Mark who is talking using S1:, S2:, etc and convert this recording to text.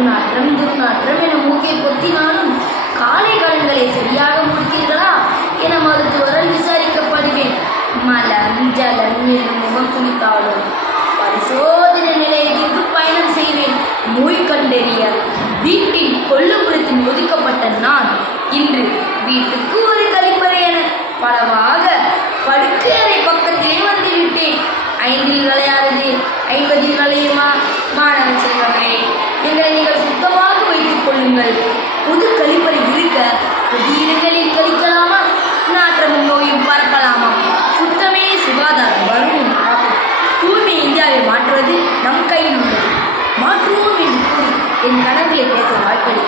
S1: துர்நாற்றம் துர்நாற்றம் என மூக்கை பொத்தினாலும் காலை கடன்களை சரியாக முடித்தீர்களா என மருத்துவரால் விசாரிக்கப்படுவேன். மலம் ஜலம் என்னும் முகம் குளித்தாலும் பரிசோதனை நிலையத்திற்கு பயணம் செய்வேன். நோய் கண்டறிய வீட்டின் கொல்லுப்புறத்தில் ஒதுக்கப்பட்ட நான் இன்று வீட்டுக்கு ஒரு கழிப்பறை என பலவாக படுக்கையறை பக்கத்திலே வந்துவிட்டேன். ஐந்தில் விளையாடுது ஐம்பதில் விளையுமா? மாணவ செல்வமே நம் கையில் உள்ளது மாற்றுவோம் என்று கூறி என் கனவுகளை பேச வாழ்த்து